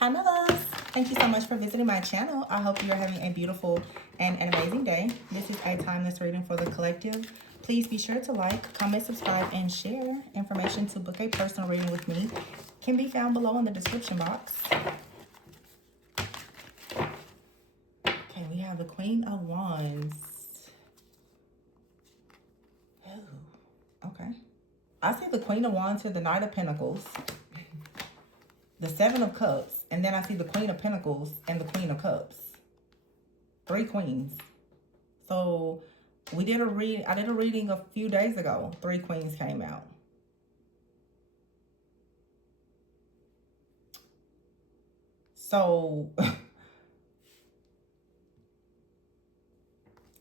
Hi, my loves. Thank you so much for visiting my channel. I hope you're having a beautiful and an amazing day. This is a timeless reading for the collective. Please be sure to like, comment, subscribe, and share. Information to book a personal reading with me can be found below in the description box. Okay, we have the Queen of Wands. Oh, okay. I see the Queen of Wands here, the Knight of Pentacles, the Seven of Cups, and then I see the Queen of Pentacles and the Queen of Cups. 3 queens. So I did a reading a few days ago. 3 queens came out. So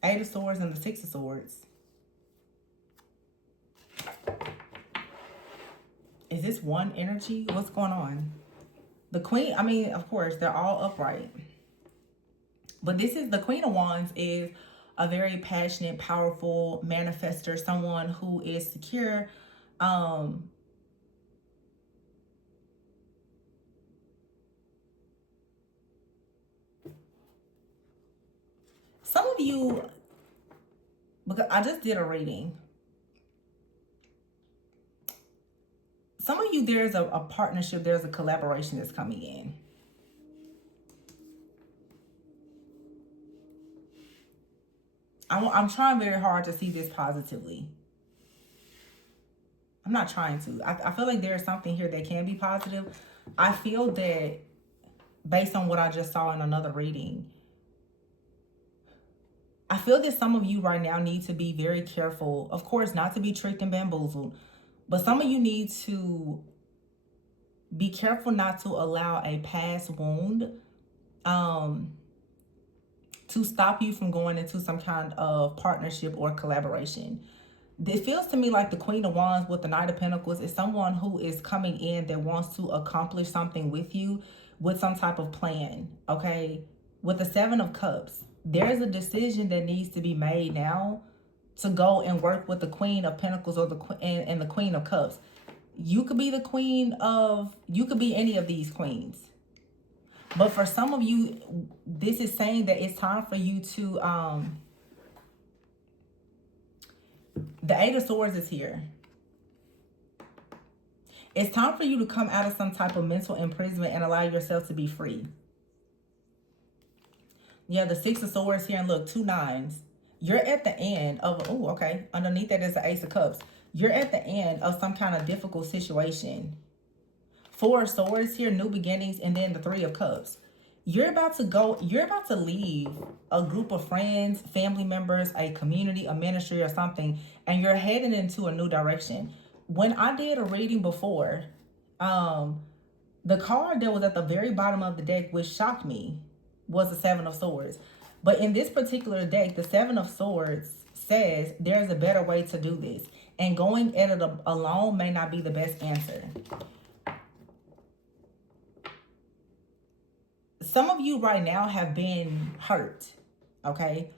8 of Swords and the 6 of Swords. Is this one energy? What's going on? The Queen, I mean, of course, they're all upright. But this is, the Queen of Wands is a very passionate, powerful manifester, someone who is secure. Some of you, because I just did a reading. Some of you, there's a partnership, there's a collaboration that's coming in. I'm trying very hard to see this positively. I'm not trying to. I feel like there's something here that can be positive. I feel that based on what I just saw in another reading, I feel that some of you right now need to be very careful. Of course, not to be tricked and bamboozled. But some of you need to be careful not to allow a past wound to stop you from going into some kind of partnership or collaboration. It feels to me like the Queen of Wands with the Knight of Pentacles is someone who is coming in that wants to accomplish something with you with some type of plan, okay? With the 7 of Cups, there's a decision that needs to be made now to go and work with the Queen of Pentacles or and the Queen of Cups. You could be the queen of, you could be any of these queens. But for some of you, this is saying that it's time for you to, the 8 of Swords is here. It's time for you to come out of some type of mental imprisonment and allow yourself to be free. Yeah, the 6 of Swords here, and look, 2 nines. You're at the end of, oh, okay. Underneath that is the Ace of Cups. You're at the end of some kind of difficult situation. 4 of Swords here, new beginnings, and then the 3 of Cups. You're about to leave a group of friends, family members, a community, a ministry or something, and you're heading into a new direction. When I did a reading before, the card that was at the very bottom of the deck, which shocked me, was the 7 of Swords. But in this particular deck, the 7 of Swords says there's a better way to do this. And going at it alone may not be the best answer. Some of you right now have been hurt, okay?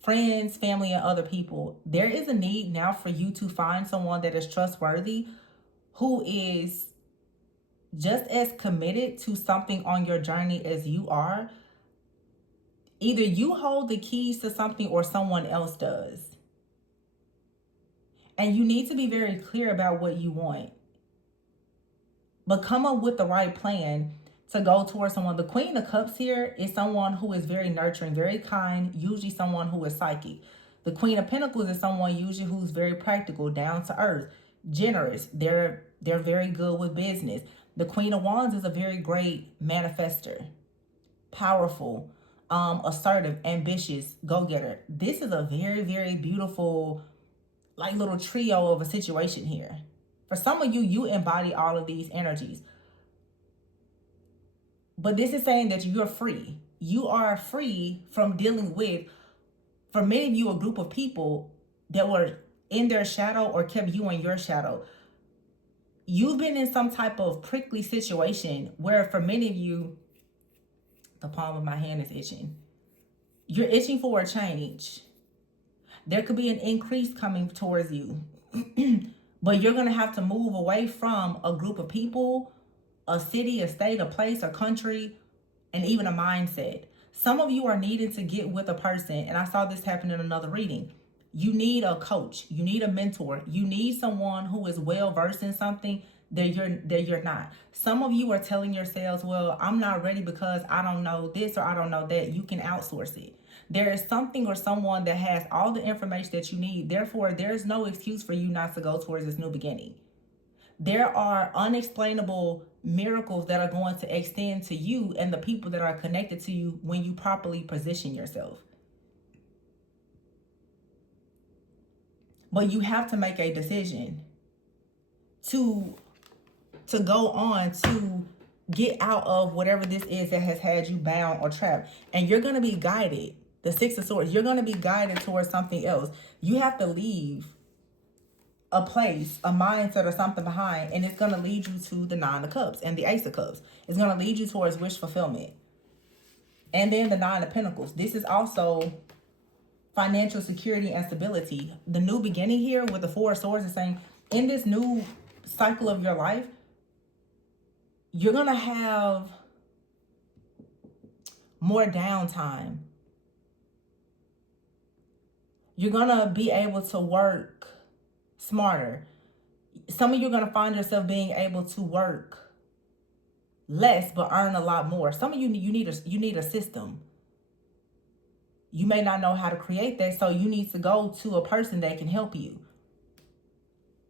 Friends, family, and other people. There is a need now for you to find someone that is trustworthy, who is just as committed to something on your journey as you are. Either you hold the keys to something or someone else does. And you need to be very clear about what you want. But come up with the right plan to go towards someone. The Queen of Cups here is someone who is very nurturing, very kind, usually someone who is psychic. The Queen of Pentacles is someone usually who's very practical, down to earth, generous. They're very good with business. The Queen of Wands is a very great manifester, powerful, assertive, ambitious, go-getter. This is a very, very beautiful, like, little trio of a situation here. For some of you, you embody all of these energies. But this is saying that you're free. You are free from dealing with, for many of you, a group of people that were in their shadow or kept you in your shadow. You've been in some type of prickly situation where for many of you, the palm of my hand is itching. You're itching for a change. There could be an increase coming towards you. But you're going to have to move away from a group of people a city, a state, a place, a country, and even a mindset. Some of you are needing to get with a person, and I saw this happen in another reading. You need a coach, you need a mentor, you need someone who is well versed in something that you're not. Some of you are telling yourselves, well, I'm not ready because I don't know this or I don't know that. You can outsource it. There is something or someone that has all the information that you need. Therefore, there's no excuse for you not to go towards this new beginning. There are unexplainable miracles that are going to extend to you and the people that are connected to you when you properly position yourself. But you have to make a decision to go on to get out of whatever this is that has had you bound or trapped. And you're going to be guided. The Six of Swords, you're going to be guided towards something else. You have to leave a place, a mindset or something behind, and it's going to lead you to the Nine of Cups and the Ace of Cups. It's going to lead you towards wish fulfillment. And then the Nine of Pentacles. This is also financial security and stability. The new beginning here with the Four of Swords is saying, in this new cycle of your life, you're going to have more downtime. You're going to be able to work smarter. Some of you are going to find yourself being able to work less but earn a lot more. Some of you need a system. You may not know how to create that, so you need to go to a person that can help you.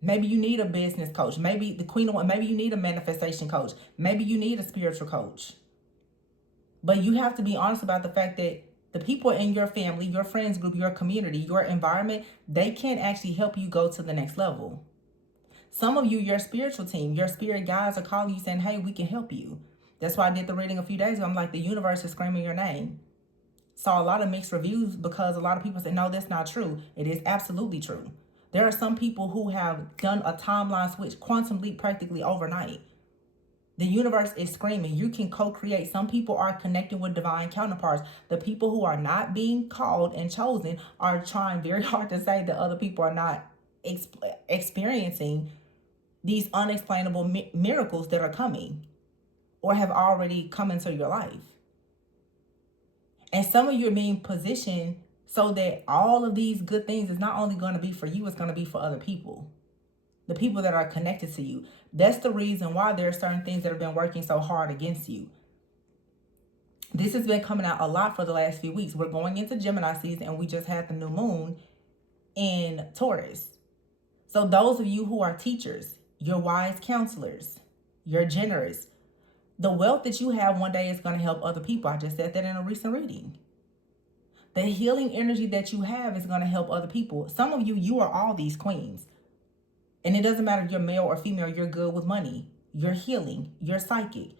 Maybe you need a business coach. Maybe the Queen of Wands. Maybe you need a manifestation coach. Maybe you need a spiritual coach. But you have to be honest about the fact that the people in your family, your friends group, your community, your environment, they can't actually help you go to the next level. Some of you, your spiritual team, your spirit guides are calling you saying, hey, we can help you. That's why I did the reading a few days ago. I'm like, the universe is screaming your name. Saw a lot of mixed reviews because a lot of people said, no, that's not true. It is absolutely true. There are some people who have done a timeline switch, quantum leap practically overnight. The universe is screaming. You can co-create. Some people are connecting with divine counterparts. The people who are not being called and chosen are trying very hard to say that other people are not experiencing these unexplainable miracles that are coming or have already come into your life. And some of you are being positioned so that all of these good things is not only going to be for you, it's going to be for other people. The people that are connected to you. That's the reason why there are certain things that have been working so hard against you. This has been coming out a lot for the last few weeks. We're going into Gemini season and we just had the new moon in Taurus. So those of you who are teachers, you're wise counselors, you're generous. The wealth that you have one day is going to help other people. I just said that in a recent reading. The healing energy that you have is going to help other people. Some of you, you are all these queens. And it doesn't matter if you're male or female, you're good with money. You're healing. You're psychic.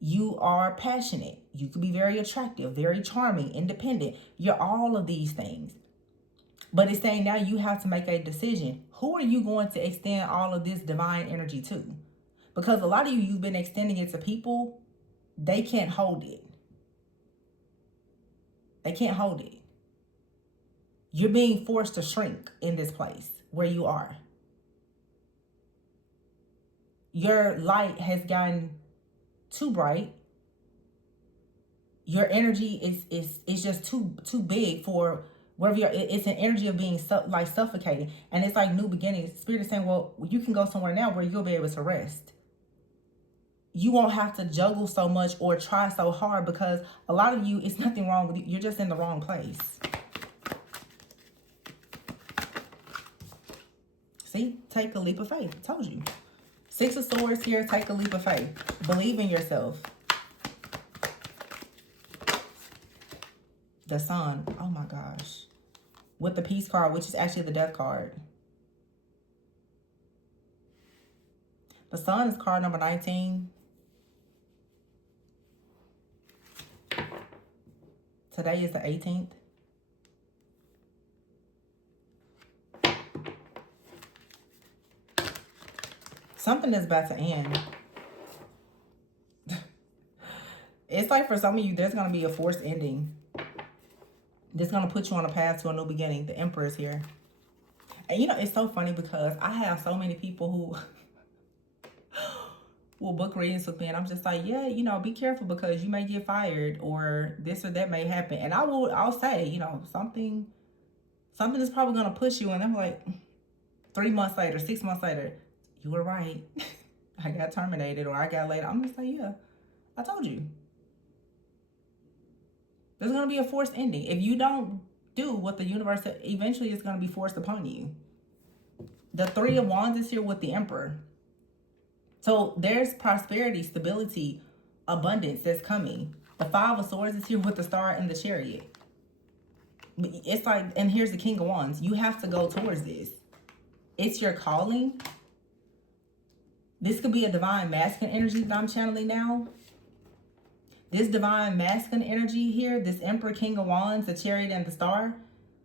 You are passionate. You could be very attractive, very charming, independent. You're all of these things. But it's saying now you have to make a decision. Who are you going to extend all of this divine energy to? Because a lot of you, you've been extending it to people, they can't hold it. They can't hold it. You're being forced to shrink in this place where you are. Your light has gotten too bright. Your energy is just too big for wherever you're. It's an energy of being suffocating. And it's like new beginnings. Spirit is saying, well, you can go somewhere now where you'll be able to rest. You won't have to juggle so much or try so hard because a lot of you, it's nothing wrong with you. You're just in the wrong place. See, take a leap of faith. I told you. Six of Swords here, take a leap of faith. Believe in yourself. The Sun, oh my gosh. With the Peace card, which is actually the Death card. The Sun is card number 19. Today is the 18th. Something is about to end. It's like for some of you, there's going to be a forced ending. That's going to put you on a path to a new beginning. The Emperor is here. And you know, it's so funny because I have so many people who will book readings with me, and I'm just like, yeah, you know, be careful because you may get fired or this or that may happen. And I'll say, you know, something is probably gonna push you, and I'm like, 3 months later, 6 months later, you were right. I got terminated or I got laid. I'm just like, yeah, I told you. There's gonna be a forced ending. If you don't do what the universe eventually is gonna be forced upon you. The Three of Wands is here with the Emperor. So there's prosperity, stability, abundance that's coming. The Five of Swords is here with the Star and the Chariot. It's like, and here's the King of Wands. You have to go towards this. It's your calling. This could be a divine masculine energy that I'm channeling now. This divine masculine energy here, this Emperor, King of Wands, the Chariot, and the Star,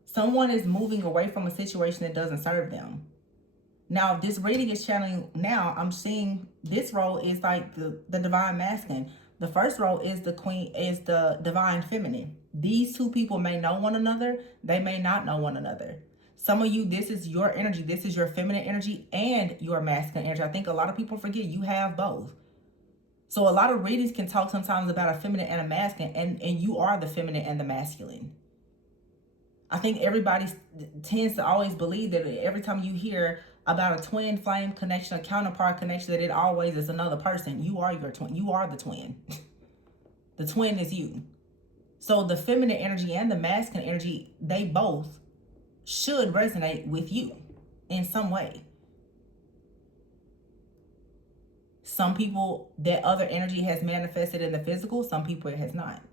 someone is moving away from a situation that doesn't serve them. Now, if this reading is channeling now, I'm seeing this role is like the divine masculine. The first role is the queen, is the divine feminine. These two people may know one another. They may not know one another. Some of you, this is your energy. This is your feminine energy and your masculine energy. I think a lot of people forget you have both. So a lot of readings can talk sometimes about a feminine and a masculine, and you are the feminine and the masculine. I think everybody tends to always believe that every time you hear about a twin flame connection, a counterpart connection, that it always is another person. You are your twin. You are the twin. The twin is you. So the feminine energy and the masculine energy, they both should resonate with you in some way. Some people, that other energy has manifested in the physical. Some people it has not.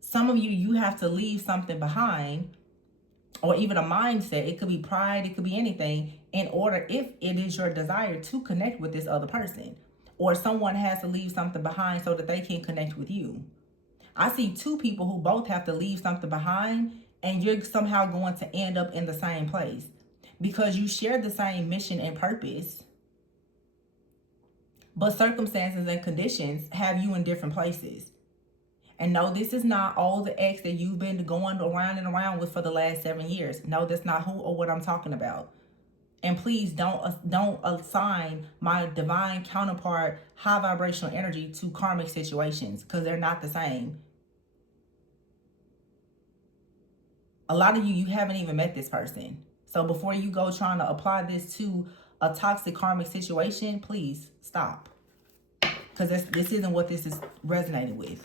Some of you, you have to leave something behind, or even a mindset. It could be pride, it could be anything, in order, if it is your desire to connect with this other person. Or someone has to leave something behind so that they can connect with you. I see two people who both have to leave something behind, and you're somehow going to end up in the same place because you share the same mission and purpose, but circumstances and conditions have you in different places. And no, this is not all the ex that you've been going around and around with for the last 7 years. No, that's not who or what I'm talking about. And please don't assign my divine counterpart high vibrational energy to karmic situations, because they're not the same. A lot of you haven't even met this person. So before you go trying to apply this to a toxic karmic situation, please stop. Because this isn't what this is resonating with.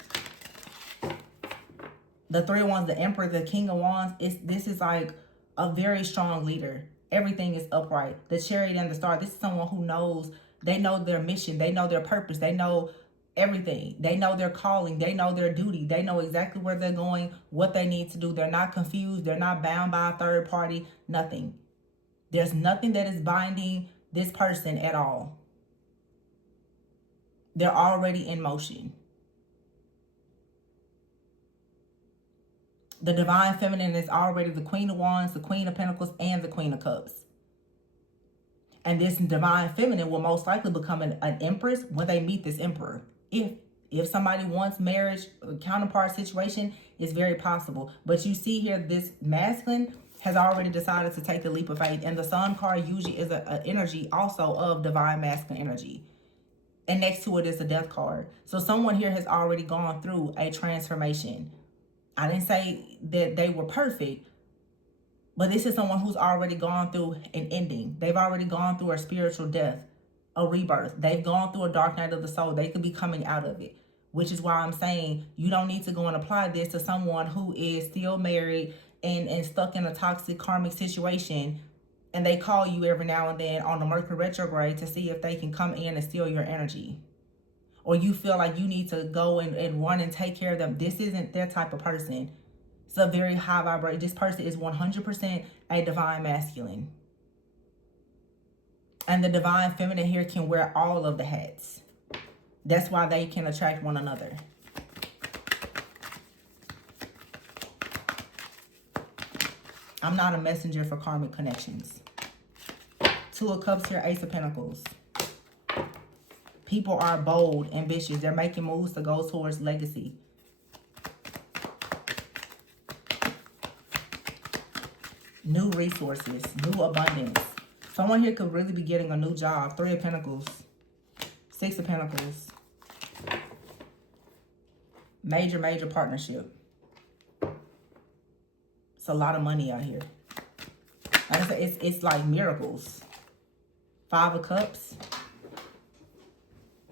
The Three of Wands, the Emperor, the King of Wands, this is like a very strong leader. Everything is upright. The Chariot and the Star, this is someone who knows, they know their mission, they know their purpose, they know everything. They know their calling, they know their duty, they know exactly where they're going, what they need to do. They're not confused, they're not bound by a third party, nothing. There's nothing that is binding this person at all. They're already in motion. The divine feminine is already the Queen of Wands, the Queen of Pentacles, and the Queen of Cups. And this divine feminine will most likely become an empress when they meet this emperor. If somebody wants marriage, counterpart situation, it's very possible. But you see here, this masculine has already decided to take the leap of faith. And the Sun card usually is an energy also of divine masculine energy. And next to it is the Death card. So someone here has already gone through a transformation. I didn't say that they were perfect, but this is someone who's already gone through an ending. They've already gone through a spiritual death, a rebirth. They've gone through a dark night of the soul. They could be coming out of it, which is why I'm saying you don't need to go and apply this to someone who is still married and stuck in a toxic karmic situation, and they call you every now and then on the Mercury retrograde to see if they can come in and steal your energy. Or you feel like you need to go and run and take care of them. This isn't that type of person. It's a very high vibration. This person is 100% a divine masculine. And the divine feminine here can wear all of the hats. That's why they can attract one another. I'm not a messenger for karmic connections. Two of Cups here, Ace of Pentacles. People are bold, ambitious. They're making moves to go towards legacy. New resources, new abundance. Someone here could really be getting a new job. 3 of Pentacles, 6 of Pentacles. Major partnership. It's a lot of money out here. Like I said, it's like miracles. 5 of Cups.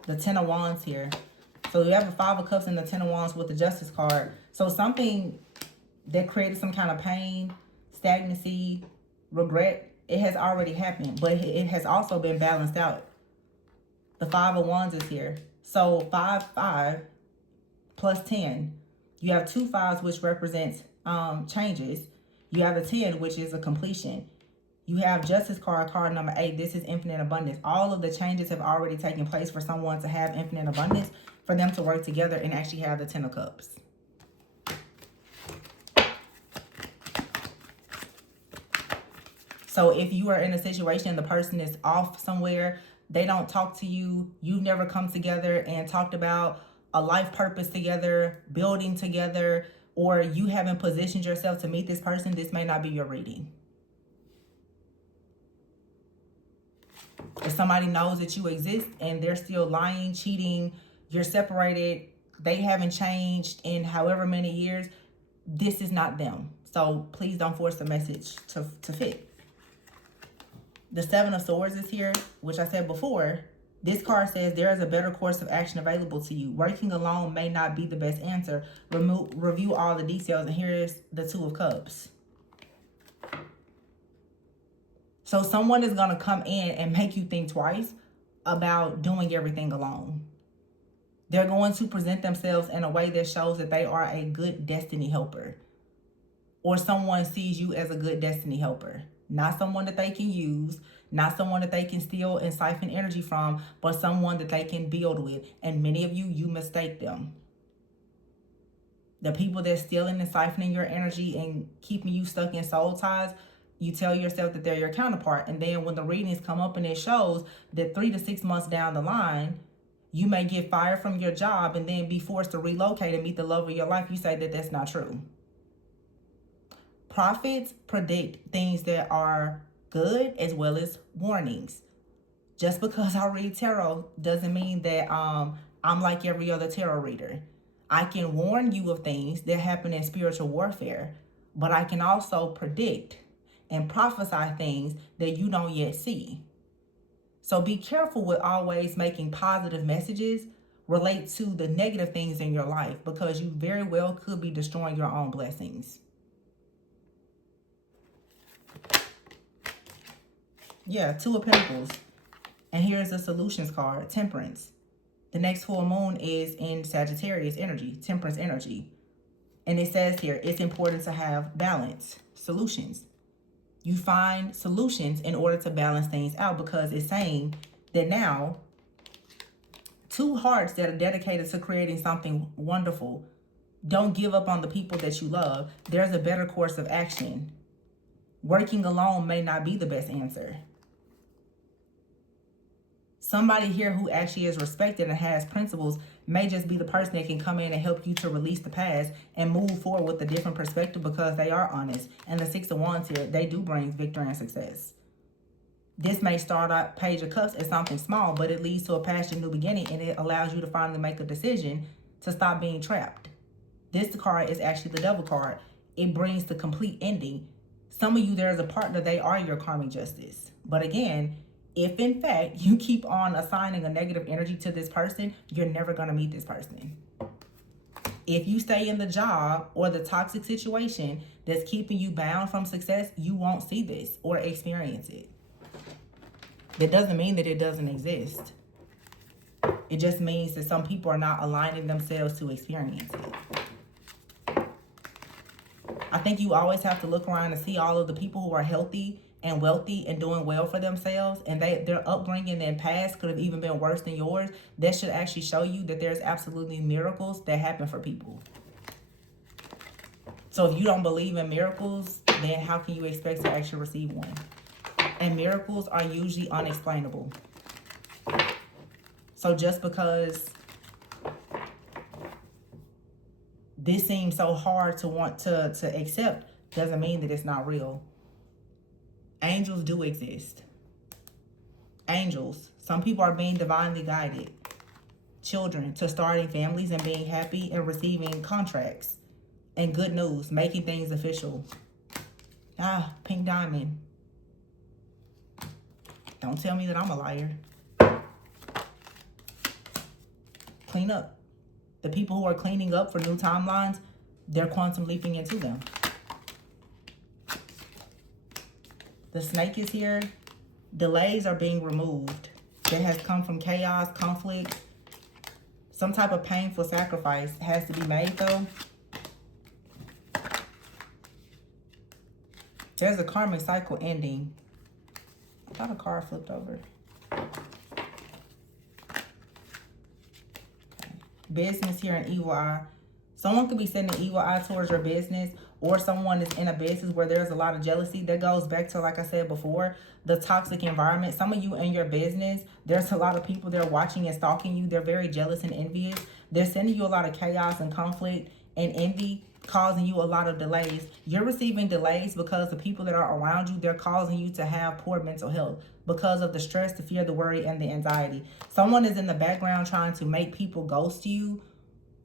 The 10 of Wands here. So you have a 5 of Cups and the 10 of Wands with the Justice card. So something that created some kind of pain, stagnancy, regret, it has already happened. But it has also been balanced out. The 5 of Wands is here. So 5 plus 10. You have 2 5s, which represents changes. You have a 10, which is a completion. You have Justice card, card number 8. This is infinite abundance. All of the changes have already taken place for someone to have infinite abundance, for them to work together and actually have the 10 of Cups. So if you are in a situation, the person is off somewhere, they don't talk to you, you've never come together and talked about a life purpose together, building together, or you haven't positioned yourself to meet this person, this may not be your reading. If somebody knows that you exist and they're still lying, cheating, you're separated, they haven't changed in however many years, this is not them. So please don't force the message to fit. The 7 of Swords is here, which I said before. This card says there is a better course of action available to you. Working alone may not be the best answer. Review all the details. And here is the 2 of Cups. So someone is going to come in and make you think twice about doing everything alone. They're going to present themselves in a way that shows that they are a good destiny helper. Or someone sees you as a good destiny helper. Not someone that they can use, not someone that they can steal and siphon energy from, but someone that they can build with. And many of you mistake them. The people that's stealing and siphoning your energy and keeping you stuck in soul ties, you tell yourself that they're your counterpart. And then when the readings come up and it shows that 3 to 6 months down the line, you may get fired from your job and then be forced to relocate and meet the love of your life. You say that that's not true. Prophets predict things that are good as well as warnings. Just because I read tarot doesn't mean that I'm like every other tarot reader. I can warn you of things that happen in spiritual warfare, but I can also predict and prophesy things that you don't yet see. So be careful with always making positive messages relate to the negative things in your life, because you very well could be destroying your own blessings. Yeah, 2 of Pentacles. And here's the solutions card, Temperance. The next full moon is in Sagittarius energy, Temperance energy. And it says here, it's important to have balance, solutions. You find solutions in order to balance things out, because it's saying that now 2 hearts that are dedicated to creating something wonderful, don't give up on the people that you love. There's a better course of action. Working alone may not be the best answer. Somebody here who actually is respected and has principles may just be the person that can come in and help you to release the past and move forward with a different perspective, because they are honest. And the 6 of Wands here, they do bring victory and success. This may start out Page of Cups as something small, but it leads to a passion new beginning, and it allows you to finally make a decision to stop being trapped. This card is actually the Devil card. It brings the complete ending. Some of you, there is a partner, they are your karmic justice. But again, if in fact you keep on assigning a negative energy to this person, you're never going to meet this person. If you stay in the job or the toxic situation that's keeping you bound from success, you won't see this or experience it. That doesn't mean that it doesn't exist. It just means that some people are not aligning themselves to experience it. I think you always have to look around and see all of the people who are healthy and wealthy and doing well for themselves, and their upbringing and past could have even been worse than yours. That should actually show you that there's absolutely miracles that happen for people. So if you don't believe in miracles, then how can you expect to actually receive one? And miracles are usually unexplainable. So just because this seems so hard to want to accept doesn't mean that it's not real. Angels do exist. Angels. Some people are being divinely guided. Children to starting families and being happy and receiving contracts and good news, making things official. Pink diamond. Don't tell me that I'm a liar. Clean up. The people who are cleaning up for new timelines, they're quantum leaping into them. The snake is here. Delays are being removed. That has come from chaos, conflict. Some type of painful sacrifice has to be made, though. There's a karmic cycle ending. I thought a card flipped over. Business here, an evil eye. Someone could be sending an evil eye towards your business, or someone is in a business where there's a lot of jealousy. That goes back to, like I said before, the toxic environment. Some of you in your business, there's a lot of people there watching and stalking you. They're very jealous and envious. They're sending you a lot of chaos and conflict and envy, causing you a lot of delays. You're receiving delays because the people that are around you, they're causing you to have poor mental health because of the stress, the fear, the worry, and the anxiety. Someone is in the background trying to make people ghost you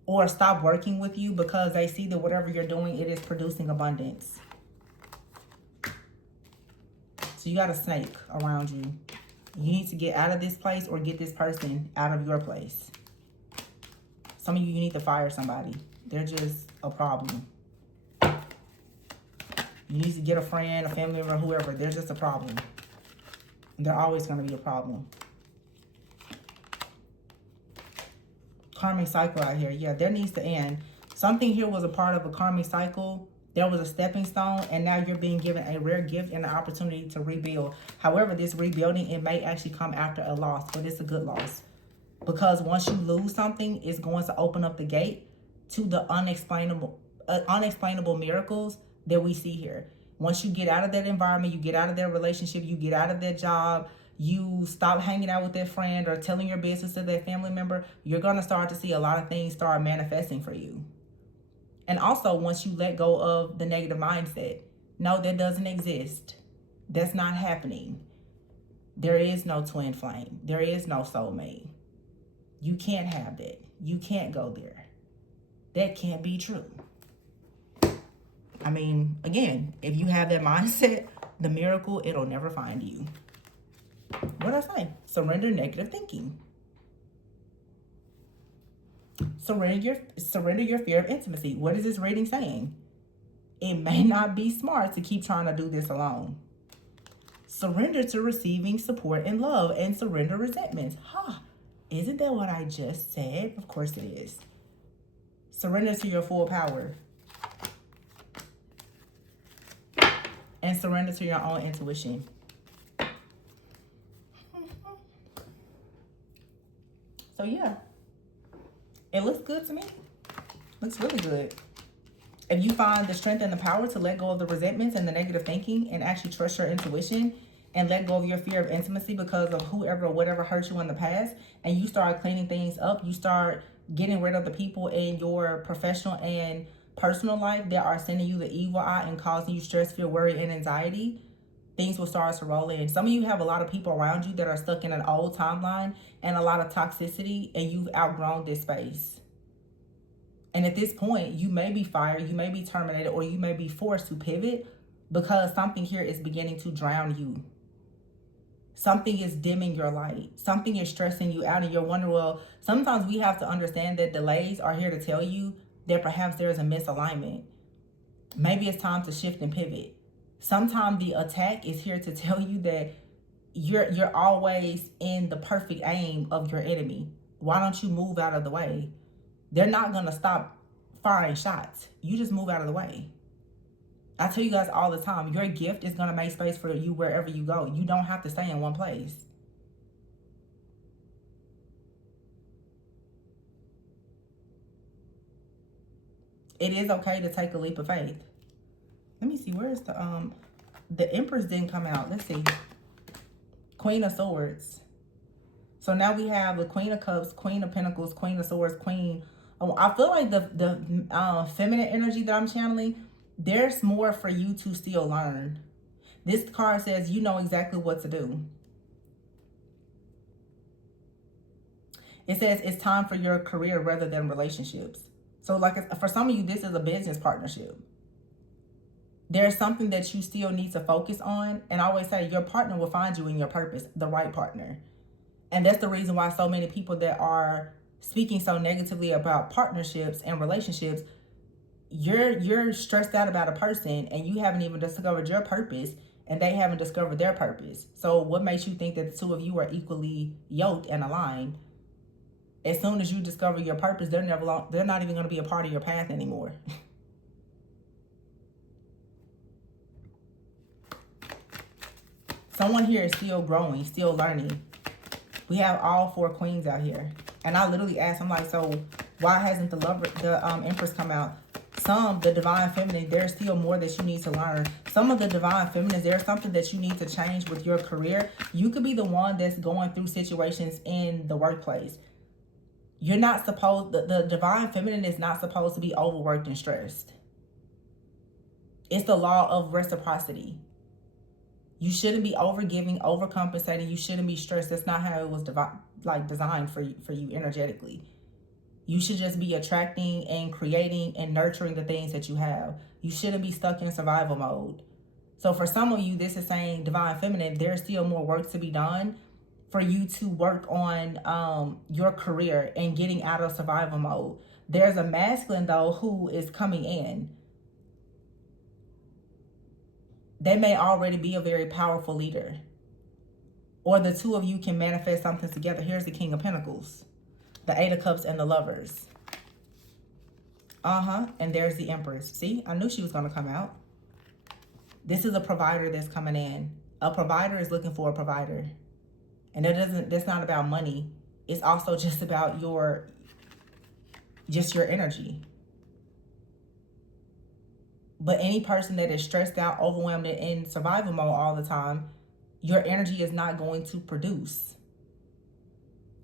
or stop working with you because they see that whatever you're doing, it is producing abundance. So you got a snake around you. You need to get out of this place or get this person out of your place. Some of you need to fire somebody. They're just a problem. You need to get a friend, a family member, whoever. They're just a problem. They're always going to be a problem. Karmic cycle out here. Yeah, there needs to end. Something here was a part of a karmic cycle. There was a stepping stone, and now you're being given a rare gift and an opportunity to rebuild. However, this rebuilding, it may actually come after a loss, but it's a good loss. Because once you lose something, it's going to open up the gate to the unexplainable miracles that we see here. Once you get out of that environment, you get out of that relationship, you get out of that job, you stop hanging out with that friend or telling your business to that family member, you're going to start to see a lot of things start manifesting for you. And also, once you let go of the negative mindset, no, that doesn't exist. That's not happening. There is no twin flame. There is no soulmate. You can't have that. You can't go there. That can't be true. I mean, again, if you have that mindset, the miracle, it'll never find you. What did I say? Surrender negative thinking. Surrender your fear of intimacy. What is this reading saying? It may not be smart to keep trying to do this alone. Surrender to receiving support and love, and surrender resentments. Isn't that what I just said? Of course it is. Surrender to your full power. And surrender to your own intuition. So yeah, it looks good to me. Looks really good. If you find the strength and the power to let go of the resentments and the negative thinking and actually trust your intuition and let go of your fear of intimacy because of whoever or whatever hurt you in the past, and you start cleaning things up, you start getting rid of the people in your professional and personal life that are sending you the evil eye and causing you stress, fear, worry, and anxiety, things will start to roll in. Some of you have a lot of people around you that are stuck in an old timeline and a lot of toxicity, and you've outgrown this space. And at this point, you may be fired, you may be terminated, or you may be forced to pivot because something here is beginning to drown you. Something is dimming your light. Something is stressing you out, and you're wondering, well, sometimes we have to understand that delays are here to tell you that perhaps there is a misalignment. Maybe it's time to shift and pivot. Sometimes the attack is here to tell you that you're always in the perfect aim of your enemy. Why don't you move out of the way? They're not going to stop firing shots. You just move out of the way. I tell you guys all the time, your gift is going to make space for you wherever you go. You don't have to stay in one place. It is okay to take a leap of faith. Let me see, where is the Empress didn't come out. Let's see. Queen of Swords. So now we have the Queen of Cups, Queen of Pentacles, Queen of Swords, Queen. I feel like the feminine energy that I'm channeling, there's more for you to still learn. This card says you know exactly what to do. It says it's time for your career rather than relationships. So like for some of you, this is a business partnership. There's something that you still need to focus on. And I always say your partner will find you in your purpose, the right partner. And that's the reason why so many people that are speaking so negatively about partnerships and relationships, you're stressed out about a person and you haven't even discovered your purpose and they haven't discovered their purpose. So what makes you think that the two of you are equally yoked and aligned? As soon as you discover your purpose, they're not even going to be a part of your path anymore. Someone here is still growing, still learning. We have all 4 queens out here. And I literally asked, I'm like, so why hasn't the Empress come out? The Divine Feminine, there's still more that you need to learn. Some of the Divine Feminines, there's something that you need to change with your career. You could be the one that's going through situations in the workplace. You're not supposed, the Divine Feminine is not supposed to be overworked and stressed. It's the law of reciprocity. You shouldn't be overgiving, overcompensating. You shouldn't be stressed. That's not how it was designed for you energetically. You should just be attracting and creating and nurturing the things that you have. You shouldn't be stuck in survival mode. So for some of you, this is saying Divine Feminine, there's still more work to be done for you to work on your career and getting out of survival mode. There's a masculine, though, who is coming in. They may already be a very powerful leader. Or the two of you can manifest something together. Here's the King of Pentacles, the 8 of Cups, and the Lovers. And there's the Empress. See, I knew she was going to come out. This is a provider that's coming in. A provider is looking for a provider. And that's not about money. It's also just about your energy. But any person that is stressed out, overwhelmed, and in survival mode all the time, your energy is not going to produce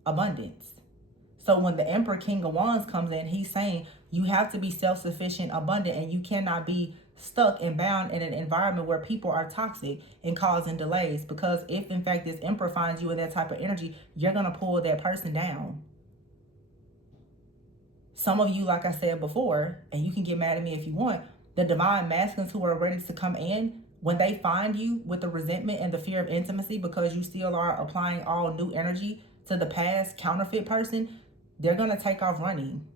abundance. So when the Emperor, King of Wands, comes in, he's saying you have to be self-sufficient, abundant, and you cannot be stuck and bound in an environment where people are toxic and causing delays. Because if, in fact, this Emperor finds you in that type of energy, you're going to pull that person down. Some of you, like I said before, and you can get mad at me if you want, the Divine Masculines who are ready to come in, when they find you with the resentment and the fear of intimacy because you still are applying all new energy to the past counterfeit person, they're going to take off running.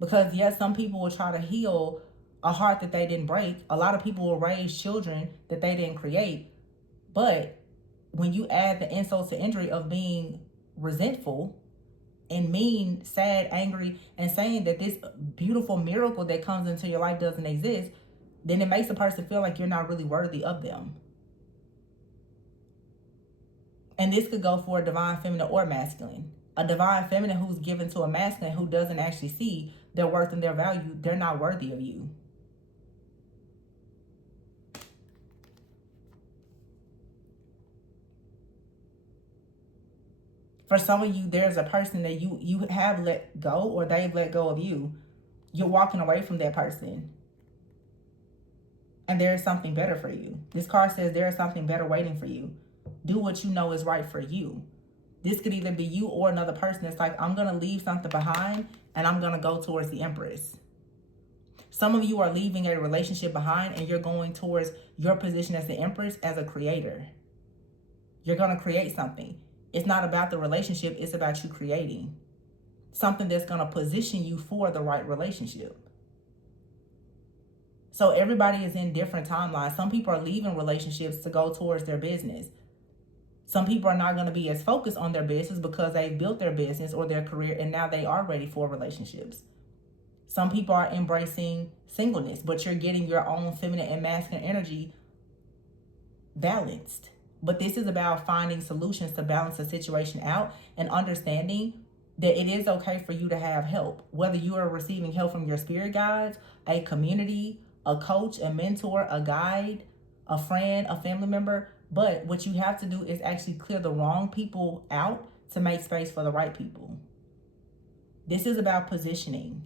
Because yes, some people will try to heal a heart that they didn't break. A lot of people will raise children that they didn't create. But when you add the insult to injury of being resentful and mean, sad, angry, and saying that this beautiful miracle that comes into your life doesn't exist, then it makes a person feel like you're not really worthy of them. And this could go for a Divine Feminine or Masculine. A Divine Feminine who's given to a Masculine who doesn't actually see their worth and their value, they're not worthy of you. For some of you, there's a person that you have let go, or they've let go of you. You're walking away from that person. And there is something better for you. This card says there is something better waiting for you. Do what you know is right for you. This could either be you or another person that's like, I'm going to leave something behind and I'm going to go towards the Empress. Some of you are leaving a relationship behind and you're going towards your position as the Empress as a creator. You're going to create something. It's not about the relationship. It's about you creating something that's going to position you for the right relationship. So everybody is in different timelines. Some people are leaving relationships to go towards their business. Some people are not going to be as focused on their business because they've built their business or their career and now they are ready for relationships. Some people are embracing singleness, but you're getting your own feminine and masculine energy balanced. But this is about finding solutions to balance the situation out and understanding that it is okay for you to have help. Whether you are receiving help from your spirit guides, a community, a coach, a mentor, a guide, a friend, a family member. But what you have to do is actually clear the wrong people out to make space for the right people. This is about positioning.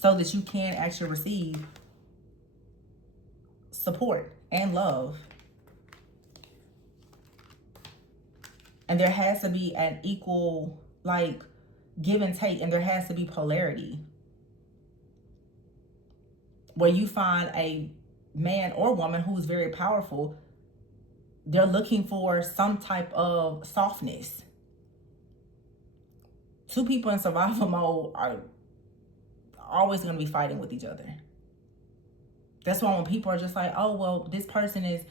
so that you can actually receive support and love. And there has to be an equal, like, give and take, and there has to be polarity. Where you find a man or woman who's very powerful, they're looking for some type of softness. Two people in survival mode are always going to be fighting with each other. That's why when people are just like, oh, well, this person is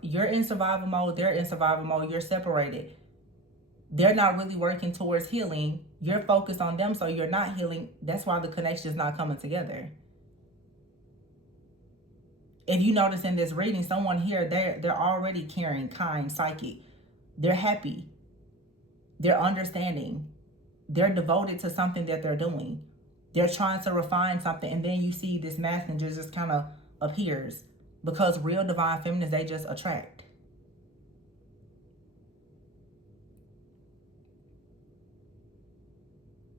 you're in survival mode, they're in survival mode, you're separated. They're not really working towards healing. You're focused on them, so you're not healing. That's why the connection is not coming together. If you notice in this reading, someone here, they're already caring, kind, psychic. They're happy. They're understanding. They're devoted to something that they're doing. They're trying to refine something, and then you see this messenger just kind of appears. Because real divine feminines, they just attract.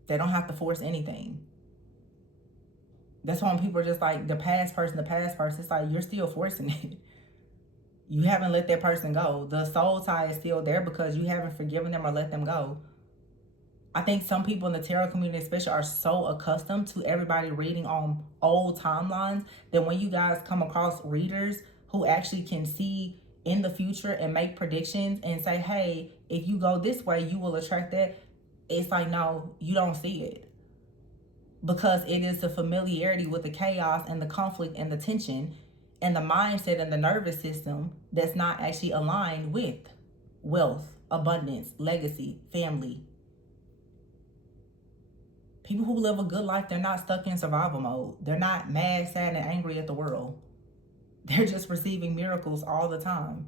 They don't have to force anything. That's why when people are just like, the past person, it's like, you're still forcing it. You haven't let that person go. The soul tie is still there because you haven't forgiven them or let them go. I think some people in the tarot community especially are so accustomed to everybody reading on old timelines that when you guys come across readers who actually can see in the future and make predictions and say, hey, if you go this way, you will attract that. It's like, no, you don't see it. Because it is the familiarity with the chaos and the conflict and the tension and the mindset and the nervous system that's not actually aligned with wealth, abundance, legacy, family. People who live a good life, they're not stuck in survival mode. They're not mad, sad, and angry at the world. They're just receiving miracles all the time.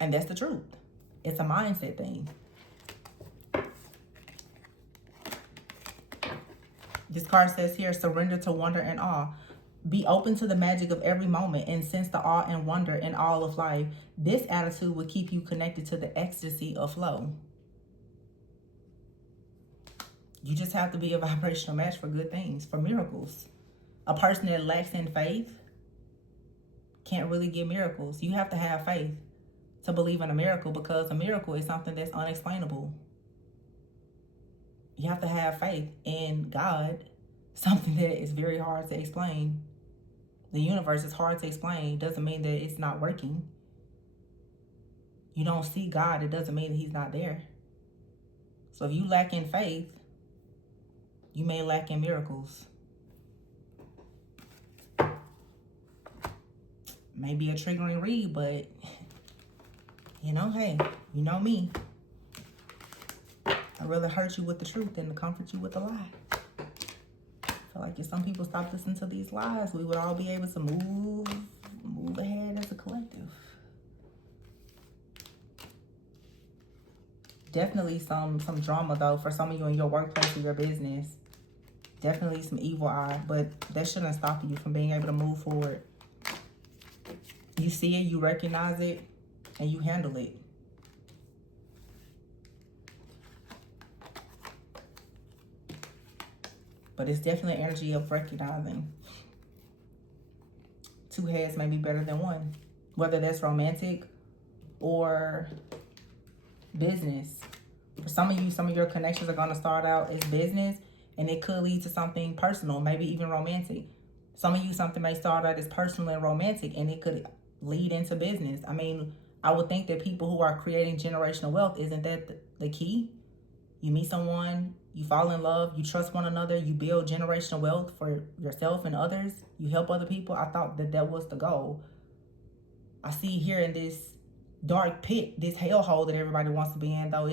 And that's the truth. It's a mindset thing. This card says here, surrender to wonder and awe. Be open to the magic of every moment and sense the awe and wonder in all of life. This attitude will keep you connected to the ecstasy of flow. You just have to be a vibrational match for good things, for miracles. A person that lacks in faith can't really get miracles. You have to have faith to believe in a miracle, because a miracle is something that's unexplainable. You have to have faith in God, something that is very hard to explain. The universe is hard to explain. Doesn't mean that it's not working. You don't see God, it doesn't mean that he's not there. So if you lack in faith, you may lack in miracles. Maybe a triggering read, but you know, hey, you know me. I'd rather hurt you with the truth than to comfort you with the lie. I feel like if some people stopped listening to these lies, we would all be able to move ahead as a collective. Definitely some drama though for some of you in your workplace or your business. Definitely some evil eye, but that shouldn't stop you from being able to move forward. You see it, you recognize it, and you handle it. But it's definitely energy of recognizing. Two heads may be better than one. Whether that's romantic or business. For some of you, some of your connections are going to start out as business, and it could lead to something personal, maybe even romantic. Some of you, something may start out as personal and romantic, and it could lead into business. I mean, I would think that people who are creating generational wealth, isn't that the key? You meet someone, you fall in love, you trust one another, you build generational wealth for yourself and others, you help other people. I thought that was the goal. I see here in this dark pit, this hellhole that everybody wants to be in, though,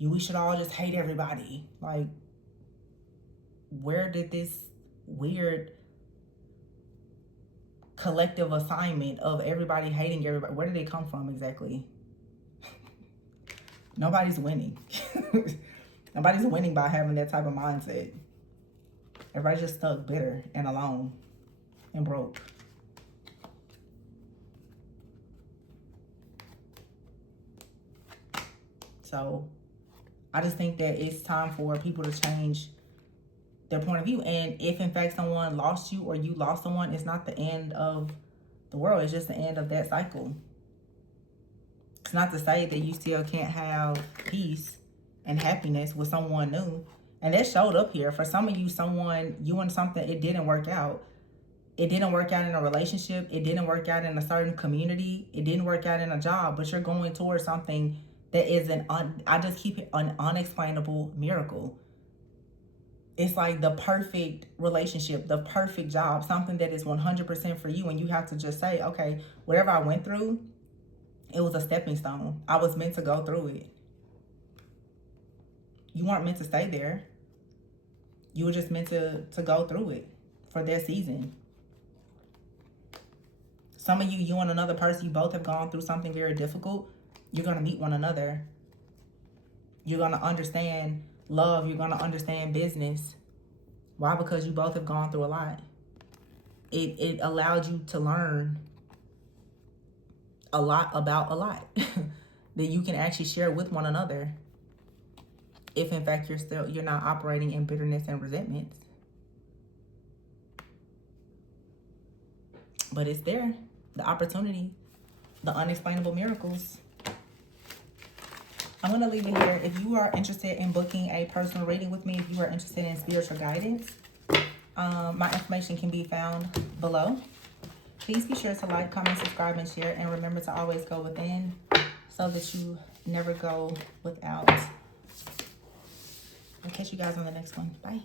we should all just hate everybody. Like, where did this weird collective assignment of everybody hating everybody, where did it come from exactly? Nobody's winning. Nobody's winning by having that type of mindset. Everybody's just stuck bitter and alone and broke. So I just think that it's time for people to change their point of view. And if in fact someone lost you or you lost someone, it's not the end of the world. It's just the end of that cycle. It's not to say that you still can't have peace and happiness with someone new. And that showed up here. For some of you, you and something, it didn't work out. It didn't work out in a relationship. It didn't work out in a certain community. It didn't work out in a job. But you're going towards something that is I just keep it an unexplainable miracle. It's like the perfect relationship, the perfect job, something that is 100% for you. And you have to just say, okay, whatever I went through, it was a stepping stone. I was meant to go through it. You weren't meant to stay there. You were just meant to go through it for their season. Some of you and another person, you both have gone through something very difficult. You're going to meet one another. You're going to understand love. You're going to understand business. Why? Because you both have gone through a lot. It allowed you to learn a lot about a lot that you can actually share with one another. If in fact you're not operating in bitterness and resentments. But it's there. The opportunity. The unexplainable miracles. I'm going to leave it here. If you are interested in booking a personal reading with me, if you are interested in spiritual guidance, my information can be found below. Please be sure to like, comment, subscribe, and share. And remember to always go within so that you never go without. I'll catch you guys on the next one. Bye.